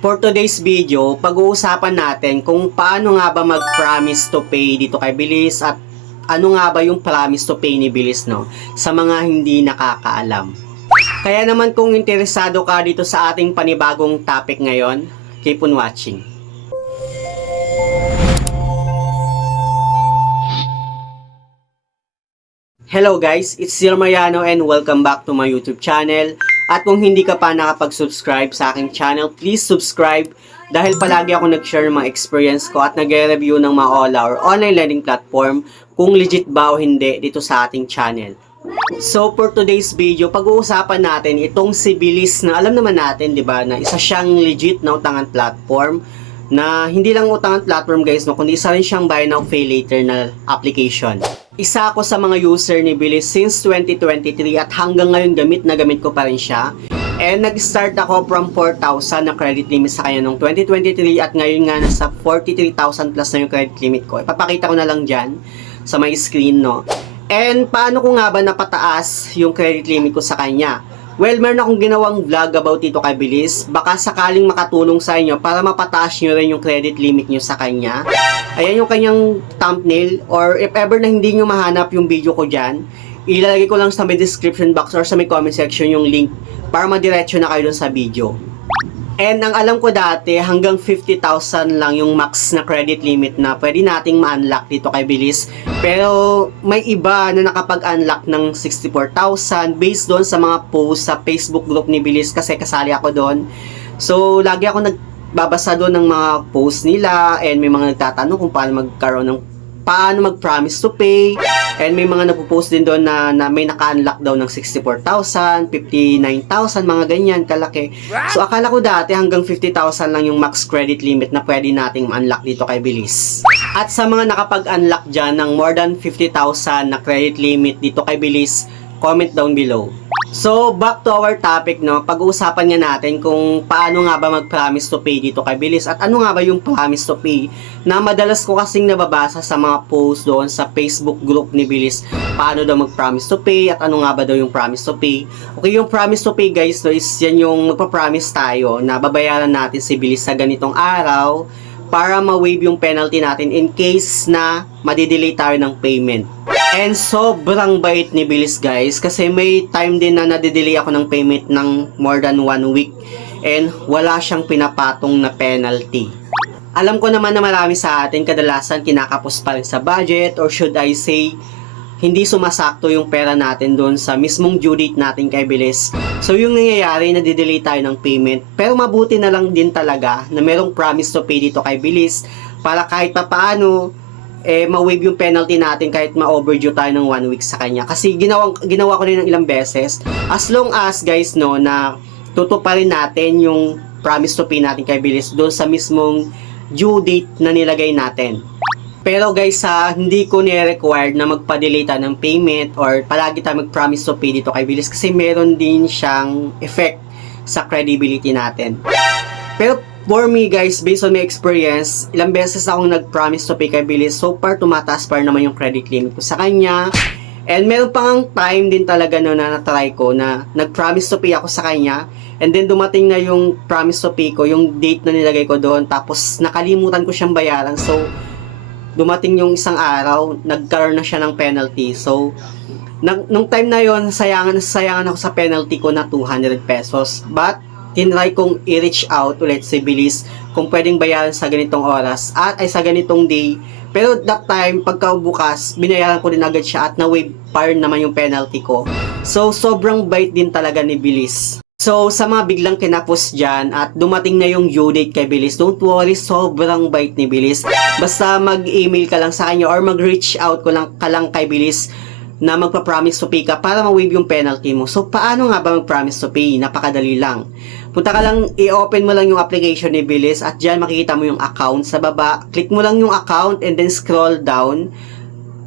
For today's video, pag-uusapan natin kung paano nga ba mag-promise to pay dito kay Bilis at ano nga ba yung promise to pay ni Bilis, no, sa mga hindi nakakaalam. Kaya naman kung interesado ka dito sa ating panibagong topic ngayon, keep on watching. Hello guys, it's Sir Mariano and welcome back to my YouTube channel. At kung hindi ka pa nakapag-subscribe sa aking channel, please subscribe dahil palagi ako nag-share ng mga experience ko at nag-review ng mga or online lending platform kung legit ba o hindi dito sa ating channel. So for today's video, pag-uusapan natin itong si Bilis na alam naman natin, 'di ba, na isa siyang legit na utangan platform na hindi lang utangan platform guys, no, kundi isa rin siyang buy now pay later na application. Isa ako sa mga user ni Bilis since 2023 at hanggang ngayon gamit na gamit ko pa rin siya. And nag-start ako from 4,000 na credit limit sa kanya noong 2023 at ngayon nga nasa 43,000 plus na yung credit limit ko. Ipapakita ko na lang dyan sa my screen, no. And paano ko nga ba napataas yung credit limit ko sa kanya? Well, meron akong ginawang vlog about dito kay Bilis. Baka sakaling makatulong sa inyo para mapataas nyo rin yung credit limit nyo sa kanya. Ayan yung kanyang thumbnail. Or if ever na hindi nyo mahanap yung video ko dyan, ilalagay ko lang sa may description box or sa may comment section yung link para madiretso na kayo dun sa video. And ang alam ko dati, hanggang 50,000 lang yung max na credit limit na pwede nating ma-unlock dito kay Bilis. Pero may iba na nakapag-unlock ng 64,000 based doon sa mga post sa Facebook group ni Bilis kasi kasali ako doon. So, lagi ako nagbabasa doon ng mga post nila and may mga nagtatanong kung paano mag-promise to pay. And may mga nagpo-post din doon na may naka-unlock daw ng 64,000, 59,000, mga ganyan, kalaki. So, akala ko dati hanggang 50,000 lang yung max credit limit na pwede nating ma-unlock dito kay Bilis. At sa mga nakapag-unlock dyan ng more than 50,000 na credit limit dito kay Bilis, comment down below. So, back to our topic, no? Pag-uusapan nga natin kung paano nga ba mag-promise to pay dito kay Bilis at ano nga ba yung promise to pay na madalas ko kasing nababasa sa mga post doon sa Facebook group ni Bilis. Paano daw mag-promise to pay at ano nga ba daw yung promise to pay. Okay, yung promise to pay guys, no, is yan yung magpa-promise tayo na babayaran natin si Bilis sa ganitong araw para ma-waive yung penalty natin in case na madidelay tayo ng payment. And sobrang bait ni Bilis guys kasi may time din na nadidelay ako ng payment ng more than 1 week and wala siyang pinapatong na penalty. Alam ko naman na marami sa atin kadalasan kinakapos pa rin sa budget or should I say hindi sumasakto yung pera natin doon sa mismong due date natin kay Bilis. So yung nangyayari, nadidelay tayo ng payment. Pero mabuti na lang din talaga na merong promise to pay dito kay Bilis para kahit pa paano ma-waive yung penalty natin kahit ma-overdue tayo ng 1 week sa kanya. Kasi ginawa ko rin ng ilang beses. As long as guys, no, na tutuparin natin yung promise to pay natin kay Bilis doon sa mismong due date na nilagay natin. Pero guys, hindi ko ni-required na magpa-delay tayo ng payment or palagi tayo mag-promise to pay dito kay Bilis kasi meron din siyang effect sa credibility natin. Pero for me guys, based on my experience, ilang beses akong nag-promise to pay kay Bilis. So far, tumataas pa rin naman yung credit limit ko sa kanya. And meron pang time din talaga na na-try ko na nag-promise to pay ako sa kanya. And then dumating na yung promise to pay ko, yung date na nilagay ko doon. Tapos nakalimutan ko siyang bayaran. So, dumating yung isang araw, nagkaroon na siya ng penalty. So, nung time na yon, sayangan ako sa penalty ko na 200 pesos. But, tinry kong i-reach out ulit si Bilis kung pwedeng bayaran sa ganitong oras at ay sa ganitong day. Pero that time, pagkabukas, binayaran ko din agad siya at na-waive pa rin naman yung penalty ko. So, sobrang bait din talaga ni Bilis. So, sa mga biglang kinapos dyan at dumating na yung due date kay Bilis, don't worry, sobrang bait ni Bilis. Basta mag-email ka lang sa kanya or mag-reach out ka lang kay Bilis na magpa-promise to pay ka para ma-waive yung penalty mo. So, paano nga ba mag-promise to pay? Napakadali lang. Punta ka lang, i-open mo lang yung application ni Bilis at dyan makikita mo yung account sa baba. Click mo lang yung account and then scroll down.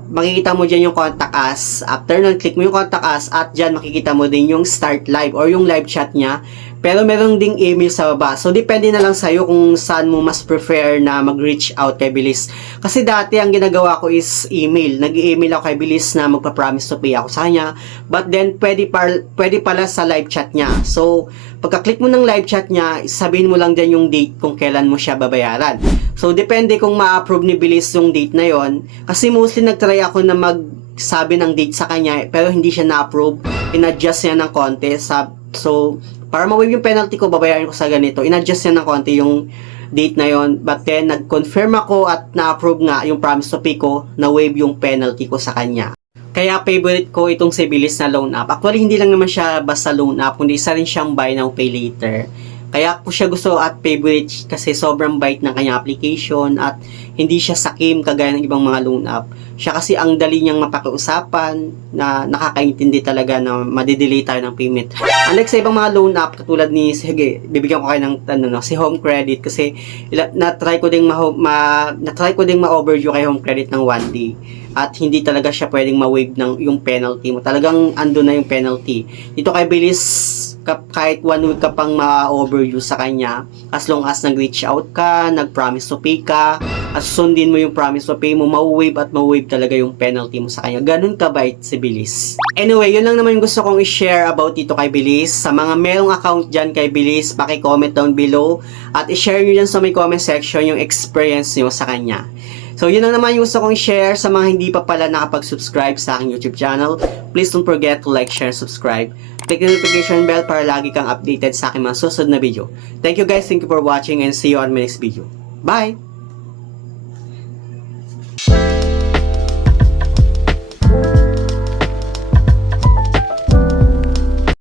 Makikita mo dyan yung contact us. After nun, click mo yung contact us at dyan makikita mo din yung start live or yung live chat niya. Pero meron ding email sa baba. So, depende na lang sa'yo kung saan mo mas prefer na mag-reach out kay Bilis. Kasi dati, ang ginagawa ko is email. Nag-email ako kay Bilis na magpa-promise to pay ako sa kanya. But then, pwede pala sa live chat niya. So, Pagka-click mo ng live chat niya, sabihin mo lang dyan yung date kung kailan mo siya babayaran. So, depende kung ma-approve ni Bilis yung date na yon. Kasi mostly nag-try ako na magsabi ng date sa kanya, pero hindi siya na-approve. In-adjust niya ng konti. So, para ma-waive yung penalty ko, babayaran ko sa ganito. In-adjust niya ng konti yung date na yon. But then, nag-confirm ako at na-approve nga yung promise to pay ko na waive yung penalty ko sa kanya. Kaya favorite ko itong si Bilis na loan app. Actually, hindi lang naman siya basta loan app, kundi isa rin siyang buy now, pay later. Kaya ko siya gusto at favorite kasi sobrang bait ng kanyang application at hindi siya sakim kagaya ng ibang mga loan app. Siya kasi ang dali niyang mapakiusapan na nakakaintindi talaga na madidelay tayo ng payment. Unlike sa ibang mga loan app katulad ni, sige, bibigyan ko kayo ng si Home Credit kasi na-try ko ding ma-overdue kay Home Credit ng 1 day. At hindi talaga siya pwedeng ma-waive ng yung penalty mo. Talagang ando na yung penalty. Dito kay Bilis, kahit 1 week ka pang ma-overdue sa kanya, as long as nag-reach out ka, nag-promise to pay ka, at sundin mo yung promise to pay mo, ma-waive at ma-waive talaga yung penalty mo sa kanya. Ganun kabait si Bilis. Anyway, yun lang naman yung gusto kong i-share about dito kay Bilis. Sa mga merong account dyan kay Bilis, paki-comment down below at i-share nyo dyan sa may comment section yung experience nyo sa kanya. So, yun lang naman yung gusto kong share sa mga hindi pa pala nakapag-subscribe sa aking YouTube channel. Please don't forget to like, share, subscribe. Click the notification bell para lagi kang updated sa aking mga susunod na video. Thank you guys, thank you for watching and see you on my next video. Bye!